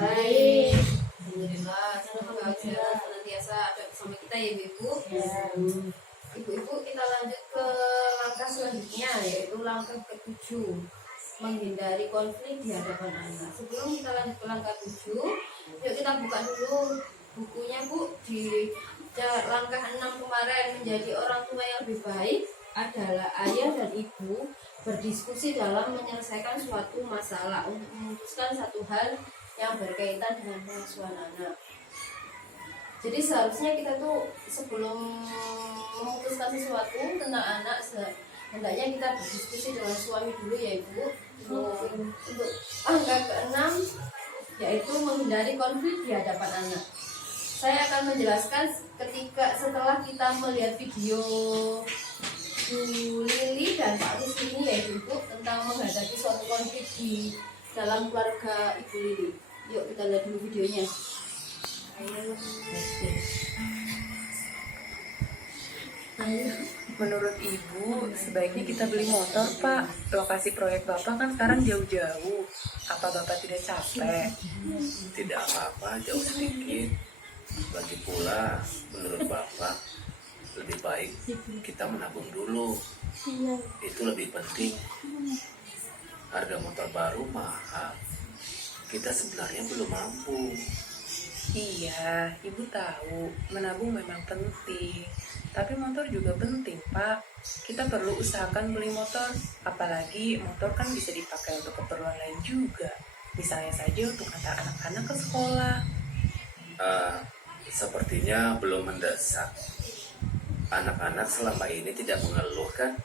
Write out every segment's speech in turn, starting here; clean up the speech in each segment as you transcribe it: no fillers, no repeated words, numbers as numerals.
Baik. Alhamdulillah, semoga kesehatan senantiasa ada bersama kita ya Ibu. Ibu-ibu, kita lanjut ke langkah selanjutnya, yaitu langkah ke-7, menghindari konflik di hadapan anak. Sebelum kita lanjut ke langkah 7, yuk kita buka dulu bukunya Bu. Di langkah 6 kemarin, menjadi orang tua yang lebih baik adalah ayah dan ibu berdiskusi dalam menyelesaikan suatu masalah untuk memutuskan satu hal yang berkaitan dengan pengasuhan anak. Jadi seharusnya kita tuh sebelum memutuskan sesuatu tentang anak, hendaknya kita berdiskusi dengan suami dulu ya Ibu. Untuk angka ke-6, yaitu menghindari konflik di hadapan anak. Saya akan menjelaskan setelah kita melihat video Bu Lili dan Pak Rusli ini ya Ibu, tentang menghadapi suatu konflik di dalam keluarga Ibu Lili. Yuk kita lihat dulu videonya. Menurut Ibu, sebaiknya kita beli motor, Pak. Lokasi proyek Bapak kan sekarang jauh-jauh. Apa Bapak tidak capek? Tidak apa-apa, jauh sedikit. Lagi pula, menurut Bapak, lebih baik kita menabung dulu. Itu lebih penting. Harga motor baru mahal. Kita sebenarnya belum mampu. Iya, Ibu tahu, menabung memang penting. Tapi motor juga penting, Pak. Kita perlu usahakan beli motor. Apalagi motor kan bisa dipakai untuk keperluan lain juga. Misalnya saja untuk antar anak-anak ke sekolah. Sepertinya belum mendesak. Anak-anak selama ini tidak mengeluh kan?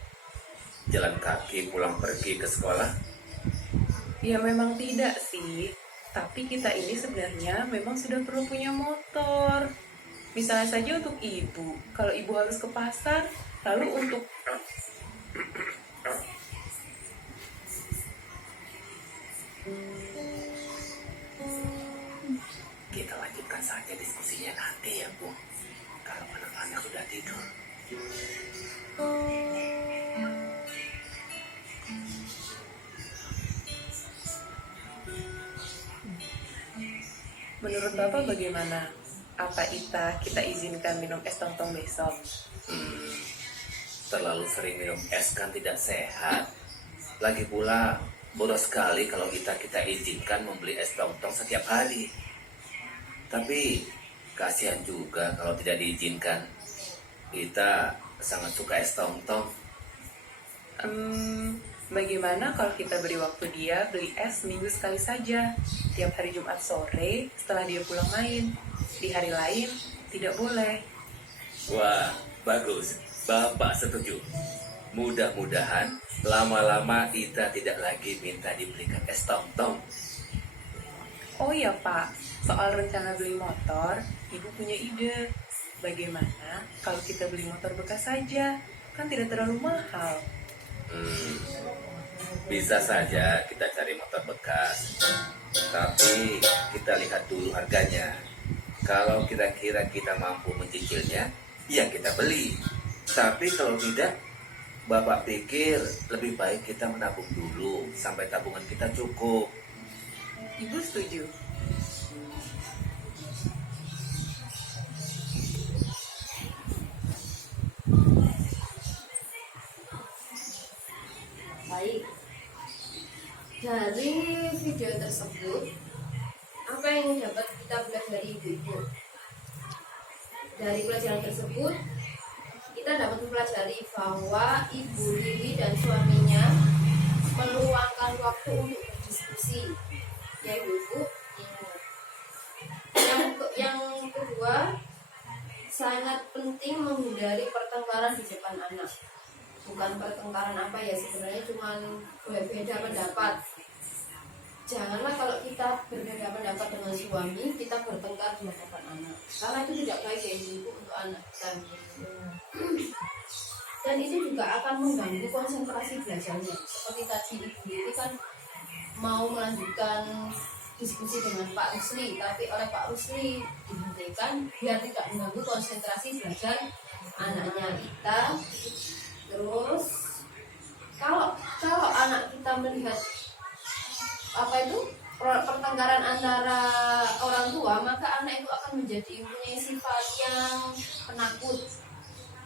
Jalan kaki pulang pergi ke sekolah? Ya memang tidak sih. Tapi kita ini sebenarnya memang sudah perlu punya motor. Misalnya saja untuk ibu, kalau ibu harus ke pasar, lalu untuk Kita lanjutkan saja diskusinya nanti ya Bu. Kalau anak-anak sudah tidur. menurut Bapak bagaimana? Apa kita izinkan minum es tong-tong besok? Terlalu sering minum es kan tidak sehat. Lagi pula boros sekali kalau kita izinkan membeli es tong-tong setiap hari. Tapi kasihan juga kalau tidak diizinkan. Kita sangat suka es tong-tong. Bagaimana kalau kita beri waktu dia beli es seminggu sekali saja, tiap hari Jumat sore setelah dia pulang main. Di hari lain tidak boleh. Wah, bagus. Bapak setuju. Mudah-mudahan lama-lama Ita tidak lagi minta dibelikan es tong-tong. Oh ya Pak, soal rencana beli motor, Ibu punya ide. Bagaimana kalau kita beli motor bekas saja? Kan tidak terlalu mahal. Bisa saja kita cari motor bekas. Tapi kita lihat dulu harganya. Kalau kira-kira kita mampu mencicilnya, ya kita beli. Tapi kalau tidak, Bapak pikir lebih baik kita menabung dulu sampai tabungan kita cukup. Ibu setuju? Baik. Dari video tersebut, apa yang dapat kita pelajari Ibu-ibu? Dari pelajaran tersebut, kita dapat mempelajari bahwa Ibu Lili dan suaminya meluangkan waktu untuk berdiskusi. Ya Ibu-ibu. Yang kedua, sangat penting menghindari pertengkaran di depan anak. Bukan pertengkaran apa ya, sebenarnya cuma berbeda pendapat. Janganlah kalau kita berbeda pendapat dengan suami, kita bertengkar di hadapan anak. Karena itu tidak baik ya Ibu untuk anak kan. Dan itu juga akan mengganggu konsentrasi belajarnya. Seperti tadi Ibu ini kan mau melanjutkan diskusi dengan Pak Rusli, tapi oleh Pak Rusli dihentikan biar tidak mengganggu konsentrasi belajar anaknya kita. Terus kalau anak kita melihat pertengkaran antara orang tua, maka anak itu akan menjadi mempunyai sifat yang penakut.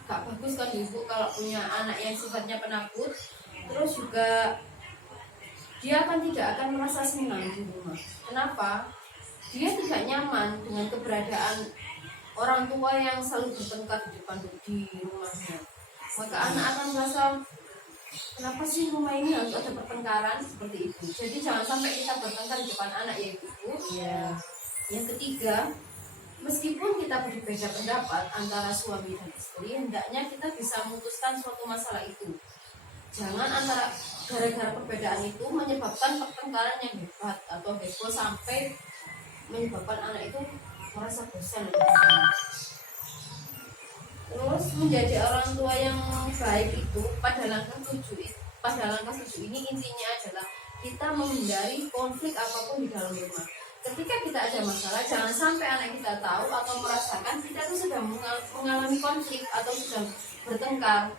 Gak bagus kan ibu kalau punya anak yang sifatnya penakut. Terus juga dia tidak akan merasa senang di rumah. Kenapa? Dia tidak nyaman dengan keberadaan orang tua yang selalu bertengkar di rumahnya. Maka anak akan merasa, kenapa sih rumah ini harus ada pertengkaran seperti itu. Jadi jangan sampai kita bertengkar di depan anak ya ibu. Ya. Yang ketiga, meskipun kita berbeda pendapat antara suami dan istri, hendaknya kita bisa memutuskan suatu masalah itu. Jangan antara gara-gara perbedaan itu menyebabkan pertengkaran yang hebat atau heboh sampai menyebabkan anak itu merasa bosan. Terus menjadi orang tua yang baik itu pada langkah 7 ini intinya adalah kita menghindari konflik apapun di dalam rumah. Ketika kita ada masalah, jangan sampai anak kita tahu atau merasakan kita itu sedang mengalami konflik atau sedang bertengkar.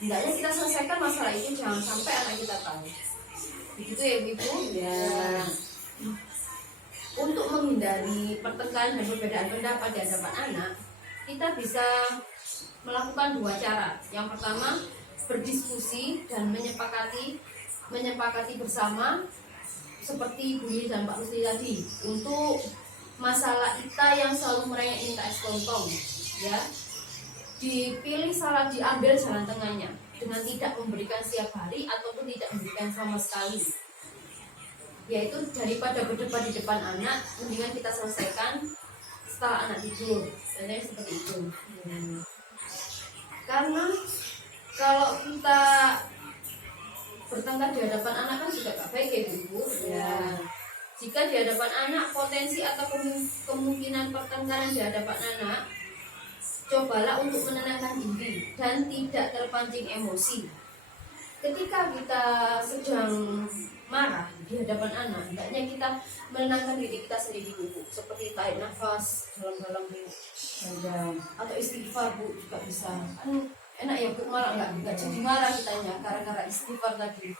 Hendaknya kita selesaikan masalah itu, jangan sampai anak kita tahu. Begitu ya ibu. Ya. Untuk menghindari pertengkaran dan perbedaan pendapat di hadapan anak, kita bisa melakukan 2 cara. Yang pertama, berdiskusi dan menyepakati bersama seperti Bu Yuli dan Pak Rusli tadi, untuk masalah kita yang selalu merengek minta sekontong, ya, dipilih salah, diambil jalan tengahnya dengan tidak memberikan setiap hari ataupun tidak memberikan sama sekali. Yaitu daripada berdebat di depan anak, mendingan kita selesaikan setelah anak tidur. Contohnya seperti itu. Karena kalau kita bertengkar di hadapan anak kan juga gak baik ya ibu. Ya. Jika di hadapan anak, potensi atau kemungkinan pertengkaran di hadapan anak, cobalah untuk menenangkan diri dan tidak terpancing emosi. Ketika kita sedang marah di hadapan anak, hendaknya kita menenangkan diri kita sendiri dulu, seperti tarik nafas dalam-dalam bu, atau istighfar bu juga bisa. Enak ya bu, marah nggak jadi marah kitanya gara-gara istighfar tadi.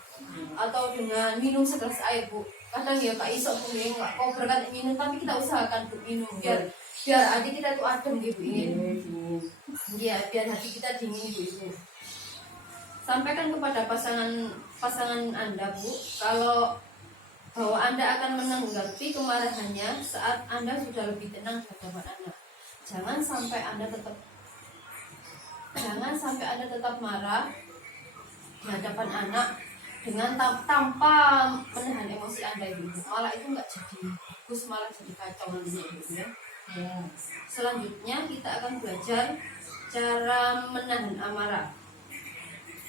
Atau dengan minum segelas air bu. Kadang ya kak Isok bu ya nggak kau berkat minum, tapi kita usahakan bu minum biar hati kita tuh adem gitu ingin. Ya biar hati kita dingin gitu. Sampaikan kepada pasangan Anda bu, kalau bahwa Anda akan menanggapi kemarahannya saat Anda sudah lebih tenang di hadapan anak. Jangan sampai Anda tetap marah di hadapan anak dengan tanpa menahan emosi Anda ibu. Malah itu nggak jadi bagus, malah jadi kacau nantinya ibu ya. Selanjutnya kita akan belajar cara menahan amarah.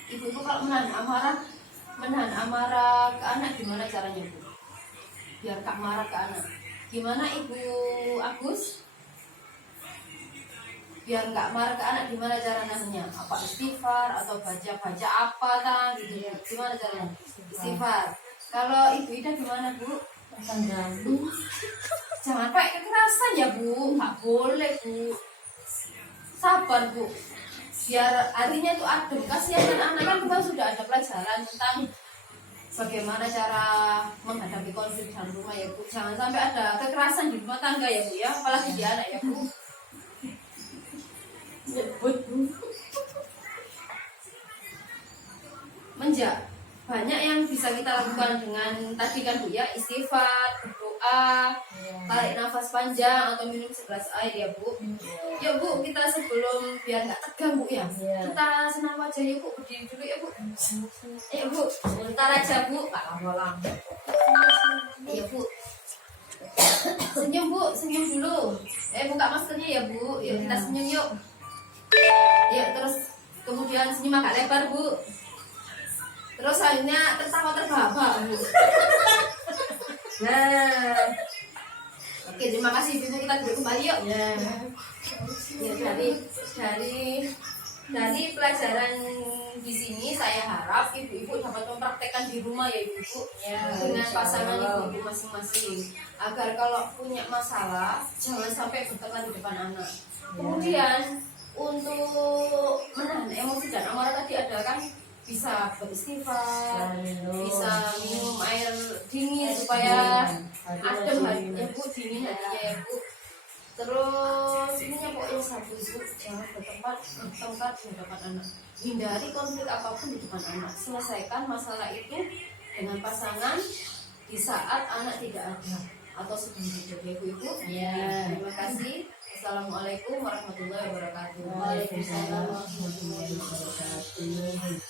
Ibu kalau menahan amarah ke anak gimana caranya bu? Biar gak marah ke anak. Gimana ibu Agus? Biar gak marah ke anak gimana cara nahannya? Apa istighfar atau baca apa gitu ya? Gimana caranya? Istighfar. Kalau ibu Ida gimana bu? Jangan pakai kekerasan ya bu, gak boleh bu. Sabar bu. Biar harinya itu adem. Kasihan anak kan kita sudah ada pelajaran tentang bagaimana cara menghadapi konflik dalam rumah ya bu. Jangan sampai ada kekerasan di rumah tangga ya bu ya, apalagi di anak ya bu. Banyak yang bisa kita lakukan dengan tadi kan bu ya, istighfar, berdoa, tarik nafas panjang atau minum segelas air ya bu. Ya bu, kita sebelum biar nggak tegang bu ya, kita senam aja ya bu, berdiri dulu ya bu. Ya bu, bentar aja bu, nggak lama-lama. Ya bu, senyum bu, senyum dulu. Buka maskernya ya bu, yuk kita senyum yuk. Ya terus kemudian senyum agak lebar bu. Terus akhirnya tertawa terbahak bu. Nah, oke terima kasih ibu, kita duduk kembali yuk. Ya dari pelajaran di sini saya harap ibu-ibu dapat mempraktekkan di rumah ya ibu dengan pasangan ibu-ibu masing-masing, agar kalau punya masalah jangan sampai bertengkar di depan anak. Kemudian untuk menahan emosi dan amarah tadi ada kan, bisa beristighfar, bisa minum air dingin supaya adem hatinya Bu, dingin hatinya ya Bu. Terus ininya pokoknya satu Bu, jangan bertengkar di hadapan anak. Hindari konflik apapun di depan anak. Selesaikan masalah itu dengan pasangan di saat anak tidak ada atau sebelum tidur ya Bu Ibu. Ya. Terima kasih. Assalamualaikum warahmatullahi wabarakatuh. Waalaikumsalam warahmatullahi wabarakatuh.